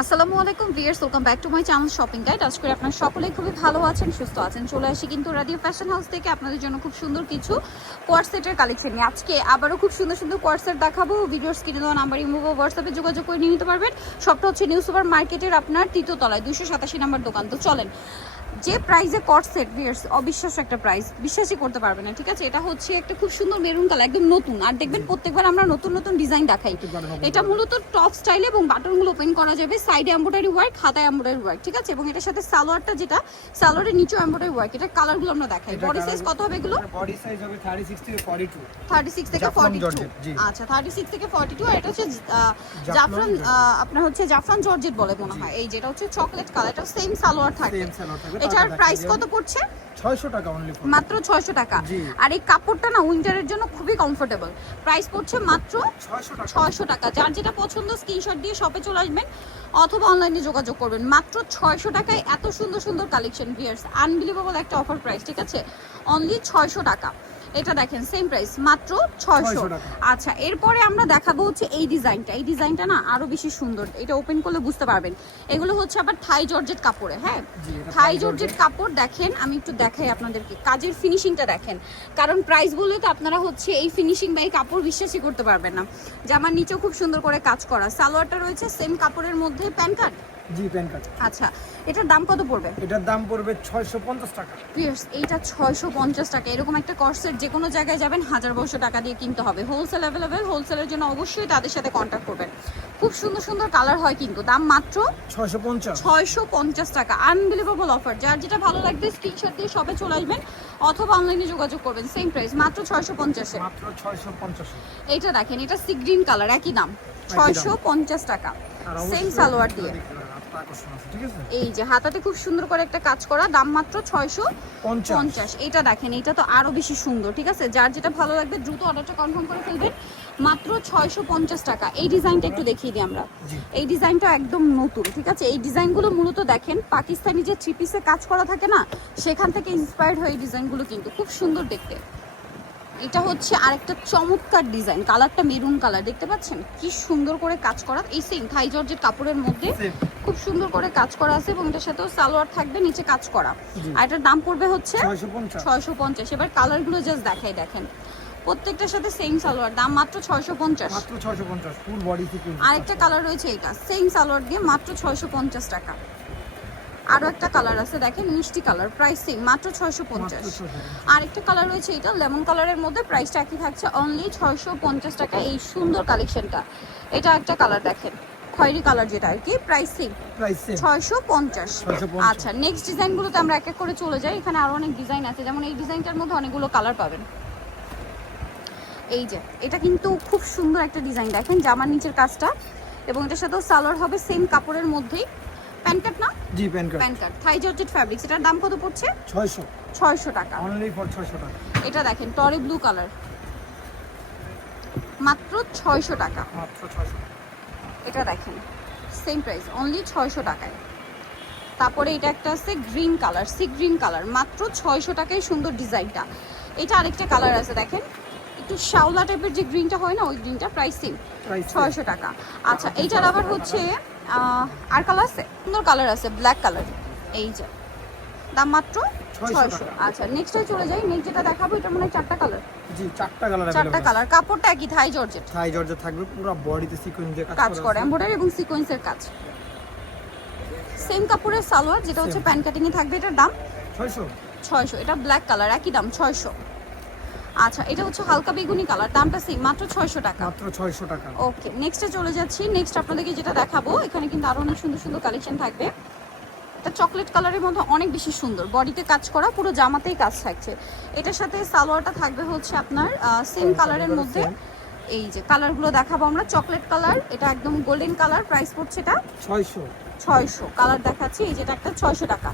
আসসালামু আলাইকুম viewers, welcome back to my channel shopping guide. আজকে আপনারা সকলেই খুবই ভালো আছেন, সুস্থ আছেন। চলে আসি কিন্তু রাডিও ফ্যাশন হাউস থেকে আপনাদের জন্য খুব সুন্দর কিছু কোয়ার্ড সেটের কালেকশন নিয়ে। আজকে আবারও খুব সুন্দর সুন্দর কোয়ার্ড সেট দেখাবো। ভিডিওর স্ক্রিনে দেওয়া নাম্বার ইমো বা হোয়াটসঅ্যাপে যোগাযোগ করে নিয়ে নিতে পারবেন। সবটা হচ্ছে নিউ সুপার মার্কেটের আপনার তৃতীয় তলায় 287 নম্বর দোকান। তো চলেন, যে প্রাইসে কোয়ার্ড সেট ভিউয়ার্স, অবিশ্বাস্য একটা প্রাইস, বিশ্বাসই করতে পারবেন না। ঠিক আছে, এটা হচ্ছে একটা খুব সুন্দর মেরুন কালার, একদম নতুন। আর দেখবেন প্রত্যেকবার আমরা নতুন নতুন ডিজাইন দেখাই। এটা মূলত টপ স্টাইল এবং বাটনগুলো ওপেন করা যাবে, সাইডে এমব্রয়ডারি ওয়ার্ক, হাতায় এমব্রয়ডারি ওয়ার্ক। ঠিক আছে, এবং এটার সাথে সালোয়ারটা, যেটা সালোয়ারের নিচে এমব্রয়ডারি ওয়ার্ক। এটা কালারগুলো আমরা দেখাই। বডি সাইজ কত হবে এগুলো? বডি সাইজ হবে 36 থেকে 42। 36 থেকে 42। আচ্ছা, 36 থেকে 42। আর এটা হচ্ছে জাফরান, আপনার হচ্ছে জাফরান জর্জেট বলে মনে হয়। এই যেটা হচ্ছে চকলেট কালার, এটা সেম সালোয়ার থাকবে। এটার প্রাইস কত পড়ছে? 600 টাকা অনলি, মাত্র 600 টাকা। আর এই কাপড়টা না উইন্টারের জন্য খুবই কমফোর্টেবল। প্রাইস পড়ছে মাত্র 600 টাকা। যার যেটা পছন্দ স্ক্রিনশট দিয়ে শপে চলে আসবেন অথবা অনলাইনে যোগাযোগ করবেন। মাত্র 600 টাকায় এত সুন্দর সুন্দর কালেকশন ভিউয়ার্স, আনবিলিভেবল একটা অফার প্রাইস। ঠিক আছে, অনলি 600 টাকা। এটা দেখেন সেম প্রাইস, মাত্র 600 টাকা। আচ্ছা, এরপরে আমরা দেখাবো হচ্ছে এই ডিজাইনটা। এই ডিজাইনটা না আরো বেশি সুন্দর, এটা ওপেন করলে বুঝতে পারবেন। এগুলো হচ্ছে আবার থাই জর্জেট কাপড়ে। হ্যাঁ, থাই জর্জেট কাপড়। দেখেন, আমি একটু দেখাই আপনাদেরকে, কাজের ফিনিশিংটা দেখেন। কারণ প্রাইস বললে তো আপনারা হচ্ছে এই ফিনিশিং বা এই কাপড় বিশ্বাসই করতে পারবেন না। জামার নিচেও খুব সুন্দর করে কাজ করা, সালোয়ারটা রয়েছে সেম কাপড়ের মধ্যে, প্যান কার্ড। জি, প্যান কার্ড। আচ্ছা, এটার দাম কত পড়বে? এটার দাম পড়বে 650 টাকা। পিয়ার্স, এইটা 650 টাকা। এরকম একটা কর্সেট যে কোনো জায়গায় যাবেন 1200 টাকা দিয়ে কিনতে হবে। হোলসেল অ্যাভেলেবেল, হোলসেলের জন্য অবশ্যই তাদের সাথে কন্ট্যাক্ট করবেন। খুব সুন্দর সুন্দর কালার হয় কিন্তু, দাম মাত্র 650 টাকা। Unbelievable offer. যার যেটা ভালো লাগবে স্ক্রিনশট দিয়ে শপে চলে আসবেন অথবা অনলাইনে যোগাযোগ করবেন। সেম প্রাইস, মাত্র 650 এ। মাত্র 650। এইটা দেখেন, এটা সি গ্রিন কালার, একই দাম, 650 টাকা। সেম সালোয়ার দিয়ে। এই যে হাতাতে খুব সুন্দর করে একটা কাজ করা, দাম মাত্র 650। এটা দেখেন, এটা তো আরো বেশি সুন্দর। ঠিক আছে, যার যেটা ভালো লাগবে দ্রুত অর্ডারটা কনফার্ম করে ফেলবেন। মাত্র 650 টাকা। এই ডিজাইনটা একটু দেখিয়ে দিই আমরা। এই ডিজাইনটা একদম নতুন। ঠিক আছে, এই ডিজাইনগুলো মূলত দেখেন পাকিস্তানি যে থ্রি পিসে কাজ করা থাকে না, সেখান থেকে ইন্সপায়ার্ড হয়ে এই ডিজাইনগুলো কিন্তু খুব সুন্দর দেখতে। এটা হচ্ছে আরেকটা চমৎকার ডিজাইন, কালারটা মেরুন কালার, দেখতে পাচ্ছেন কি সুন্দর করে কাজ করা। এই সেম থাই জর্জেট কাপড়ের মধ্যে খুব সুন্দর করে কাজ করা আছে এবং এটার সাথেও সালোয়ার থাকবে, নিচে কাজ করা। আর এটার দাম পড়বে হচ্ছে 650। এবার কালারগুলো জাস্ট দেখাই, দেখেন প্রত্যেকটার সাথে সেম সালোয়ার, দাম মাত্র 650। মাত্র 650 ফুল বডি সিকোয়েন্স। আরেকটা কালার রয়েছে, এটা সেম সালোয়ার দিয়ে মাত্র 650 টাকা। আরো একটা কালার আছে দেখেন, মিষ্টি কালার, প্রাইস সেম, মাত্র 650। আরেকটা কালার রয়েছে, এটা লেমন কালারের মধ্যে, প্রাইসটা একই থাকছে, অনলি 650 টাকা। এই সুন্দর কালেকশনটা। এটা একটা কালার দেখেন, খয়েরি কালার যেটা আর কি, প্রাইস সেম 650। আচ্ছা, নেক্সট ডিজাইনগুলোতে আমরা এক এক করে চলে যাই। এখানে আরো অনেক ডিজাইন আছে, যেমন এই ডিজাইনটার মধ্যে অনেকগুলো কালার পাবেন। এই যে এটা কিন্তু খুব সুন্দর একটা ডিজাইন, দেখেন জামার নিচের কাজটা এবং এটার সাথেও সালোয়ার হবে সেম কাপড়ের মধ্যেই। প্যান কাট না? জি, pan cut. Pan cut, Thai georgette fabrics. এটার দাম কত পড়ছে? 600 টাকা। অনলি ফর 600 টাকা। এটা দেখেন টরি ব্লু কালার, মাত্র 600 টাকা। মাত্র 600। এটা দেখেন সেম প্রাইস, অনলি 600 টাকায়। তারপরে এটা একটা আছে green colour, sea green colour, মাত্র 600 টাকায় সুন্দর ডিজাইনটা। এটা আরেকটা কালার আছে দেখেন, একটু শাওলা টাইপের যে গ্রিনটা হয় না, ওই গ্রিনটা, প্রাইস সেম 600 টাকা। আচ্ছা, এইটার আবার হচ্ছে আর কালার আছে, সুন্দর কালার আছে ব্ল্যাক কালার, এই যে দাম মাত্র 600। আচ্ছা, নেক্সটে চলে যাই। নেক্সট যেটা দেখাবো, এটা মনে হয় 4টা কালার। জি, 4টা কালার। 4টা কালার, কাপড়টা একই, থাই জর্জেট। থাই জর্জেট থাকবে, পুরো বডিতে সিকোয়েন্স দিয়ে কাজ করে, এমব্রয়ডারি এবং সিকোয়েন্সের কাজ। সেম কাপড়ের সালোয়ার, যেটা হচ্ছে প্যান কাটিং এ থাকবে। এটার দাম 600। এটা ব্ল্যাক কালার, একই দাম 600। আচ্ছা, এটা হচ্ছে হালকা বেগুনি কালার, দামটা সেম, মাত্র 600 টাকা। মাত্র 600 টাকা। ওকে, নেক্সটে চলে যাচ্ছি। নেক্সট আপনাদেরকে যেটা দেখাবো, এখানে কিন্তু আরো অনেক সুন্দর সুন্দর কালেকশন থাকবে। এটা চকলেট কালারের মধ্যে অনেক বেশি সুন্দর, বডিতে কাজ করা, পুরো জামাতেই কাজ থাকছে। এটার সাথে সালোয়ারটা থাকবে হচ্ছে আপনার সেম কালারের মধ্যে। এই যে কালারগুলো দেখাবো আমরা, চকলেট কালার, এটা একদম গোল্ডেন কালার, প্রাইস পড়ছে এটা 600। কালার দেখাচ্ছি, এই যেটা একটা 600 টাকা।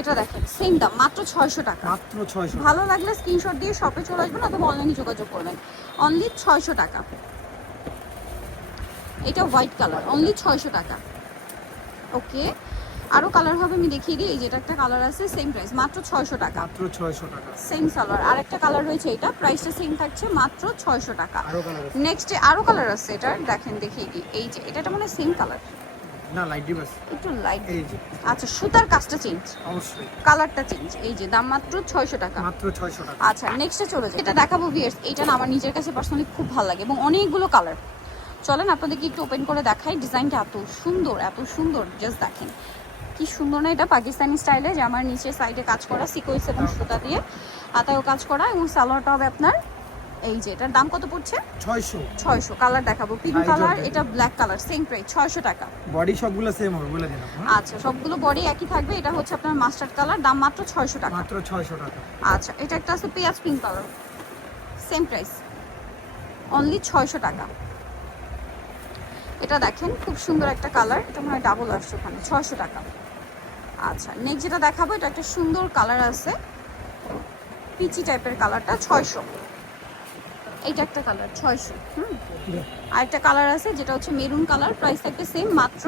এটা দেখেন সেম দাম, মাত্র 600 টাকা। মাত্র 600। ভালো লাগলে স্ক্রিনশট দিয়ে শপে চলে আসবেন অথবা অনলাইনে যোগাযোগ করবেন। অনলি 600 টাকা। এটা হোয়াইট কালার, অনলি 600 টাকা। ওকে, আরো কালার হবে আমি দেখিয়ে দিই। এই যেটা একটা কালার আছে, সেম প্রাইস মাত্র 600 টাকা। মাত্র 600 টাকা। সেম সালোয়ার। আরেকটা কালার রয়েছে, এটা প্রাইসটা সেম থাকছে মাত্র 600 টাকা। আরো কালার আছে। নেক্সট আরো কালার আছে, এটা দেখেন দেখিয়ে দিই। এই যে এটা মানে সেম কালার, না লাইট ডিপ আছে, একটু লাইট। এই যে আচ্ছা, সুতার কাজটা চেঞ্জ, অবশ্যই কালারটা চেঞ্জ। এই যে দাম মাত্র 600 টাকা। মাত্র 600 টাকা। আচ্ছা, নেক্সটে চলে যাই। এটা দেখাবো ভিউয়ার্স, এটা না আমার নিজের কাছে পার্সোনালি খুব ভালো লাগে এবং অনেকগুলো কালার। চলেন আপনাদেরকে একটু ওপেন করে দেখাই। ডিজাইনটা এত সুন্দর, এত সুন্দর, জাস্ট দেখেন কি সুন্দর না। এটা পাকিস্তানি স্টাইলে, যে আমার নিচে সাইডে কাজ করা সিকোয়েন্স এবং সুতা দিয়ে আতায়ও কাজ করা, এবং সালোয়ারটা হবে আপনার এই যে। এটার দাম কত পড়ছে? 600। কালার দেখাবো, পিঙ্ক কালার, এটা ব্ল্যাক কালার, সেম প্রাইস 600 টাকা। বডি সবগুলো সেম হবে বলে দিলাম। আচ্ছা, সবগুলো বডি একই থাকবে। এটা হচ্ছে আপনার মাস্টার্ড কালার, দাম মাত্র 600 টাকা। মাত্র 600 টাকা। আচ্ছা, এটা একটা আছে পেঁয়াজ pink colour, same price only 600 টাকা। এটা দেখেন খুব সুন্দর একটা কালার, এটা মনে হয় ডাবল আসছে ওখানে, 600 টাকা। আচ্ছা, নেক্সট যেটা দেখাবো, এটা একটা সুন্দর কালার আছে, পিচি টাইপের কালারটা, 600। এইটা একটা কালার 600। আরেকটা কালার আছে যেটা হচ্ছে মেরুন কালার, প্রাইস থাকবে সেম মাত্র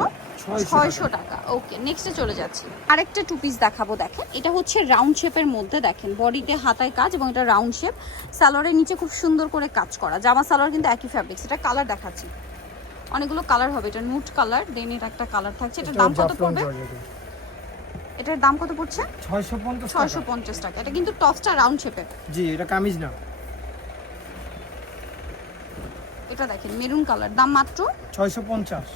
600 টাকা। ওকে, নেক্সটে চলে যাচ্ছি। আরেকটা টু পিস দেখাবো, দেখেন এটা হচ্ছে রাউন্ড শেপের মধ্যে, দেখেন বডিতে হাতায় কাজ এবং এটা রাউন্ড শেপ, সালোয়ারের নিচে খুব সুন্দর করে কাজ করা। জামা সালোয়ার কিন্তু একই ফ্যাব্রিক্স। এটা কালার দেখাচ্ছি, অনেকগুলো কালার হবে। এটা নুট কালার, দেন এটা একটা কালার থাকছে। এটার দাম কত পড়বে? এটার দাম কত পড়ছে? 650 টাকা। এটা কিন্তু টপসটা রাউন্ড শেপের। জি, এটা কামিজ না। এটা দেখেন মেরুন কালার, দাম মাত্র 650।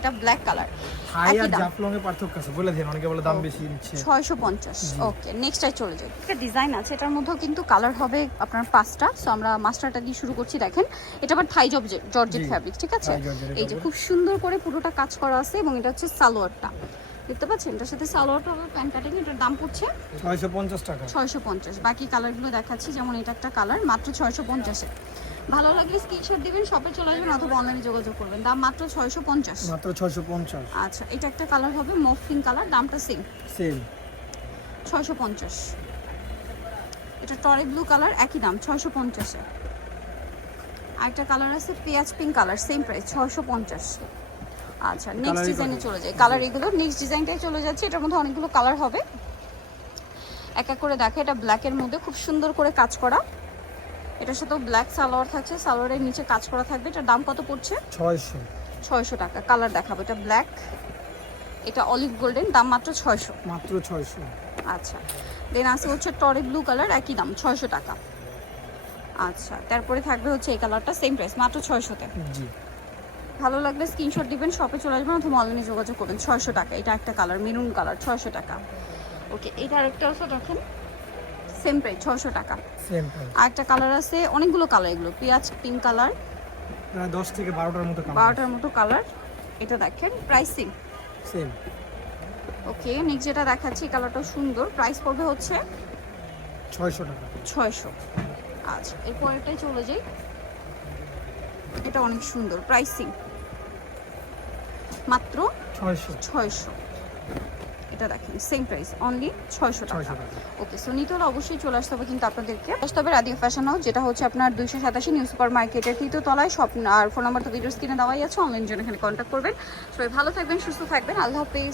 এটা ব্ল্যাক কালার, হাই আর জাফলং এর পার্থক্য আছে বলে দেন, অনেকে বলে দাম বেশি নিচ্ছে। 650। ওকে, নেক্সট আই চলে যাই। একটা ডিজাইন আছে, এটার মধ্যেও কিন্তু কালার হবে আপনার 5টা। সো আমরা মাস্টারটা দিয়ে শুরু করছি। দেখেন এটা আবার থাই জর্জেট ফ্যাব্রিক, ঠিক আছে? এই যে খুব সুন্দর করে পুরোটা কাজ করা আছে এবং এটা হচ্ছে সালোয়ারটা, দেখতে পাচ্ছেন? এটার সাথে সালোয়ারটা হবে প্যান্ট কাটিং। এটার দাম পড়ছে 650 টাকা। 650। বাকি কালারগুলো দেখাচ্ছি, যেমন এটা একটা কালার মাত্র 650 এ। ভালো লাগলে স্ক্রিনশট দিবেন, শপে চলে আসবেন অথবা অনলাইনে যোগাযোগ করবেন। দাম মাত্র 650। মাত্র 650। আচ্ছা, এটা একটা কালার হবে মফ পিঙ্ক কালার, দামটা সেম 650। এটা টরে ব্লু কালার, একই দাম 650 এ। আরেকটা কালার আছে পেঁয়াজ পিঙ্ক কালার, সেম প্রাইস 650। আচ্ছা, নেক্সট ডিজাইনে চলে যাই। কালার এগুলো, নেক্সট ডিজাইনটাই চলে যাচ্ছে। এটার মধ্যে অনেকগুলো কালার হবে, এক এক করে দেখে। এটা ব্ল্যাকের মধ্যে খুব সুন্দর করে কাজ করা, এটার সাথেও ব্ল্যাক সালোয়ার থাকছে, সালোয়ারের নিচে কাজ করা থাকবে। এটার দাম কত পড়ছে? 600 টাকা। কালার দেখাবো, এটা ব্ল্যাক, এটা অলিভ গোল্ডেন, দাম মাত্র 600। মাত্র 600। আচ্ছা, দেন আছে হচ্ছে টরে ব্লু কালার, একই দাম 600 টাকা। আচ্ছা, তারপরে থাকবে হচ্ছে এই কালারটা, সেম প্রাইস মাত্র 600-তে। জি, ভালো লাগলে স্ক্রিনশট দিবেন, শপে চলে আসবেন অথবা অনলাইনে যোগাযোগ করবেন। 600 টাকা। এটা একটা কালার মেরুন কালার, 600 টাকা। ওকে, এটা আরেকটা আছে, দেখেন সেম প্রাইস 600 টাকা। Same price. আরেকটা কালার আছে, অনেকগুলো কালার, এগুলো পেঁয়াজ পিঙ্ক কালার, প্রায় 10 থেকে 12টার মতো কালার। 12টার মতো কালার। এটা দেখেন প্রাইসিং সেম। ওকে, নেক্সট যেটা দেখাচ্ছি, কালারটা সুন্দর, প্রাইস পড়বে হচ্ছে 600 টাকা। 600। আচ্ছা, এরপর এটাই চলে যাই। এটা অনেক সুন্দর, প্রাইসিং মাত্র 600। এটা দেখেন সেম প্রাইস অনলি 600 টাকা। ওকে, সো নিতে হলে অবশ্যই চলে আসতে হবে কিন্তু আপনাদেরকে। আসতে হবে রাদিয়া ফ্যাশন হাউস, যেটা হচ্ছে আপনার 287 নিউ সুপার মার্কেটের 3য় তলায়। শপ আর ফোন নাম্বার তো ভিডিও স্ক্রিনে দেওয়াই আছে, অনলাইন জন্য এখানে কন্ট্যাক্ট করবেন। সবাই ভালো থাকবেন, সুস্থ থাকবেন, আল্লাহ হাফেজ।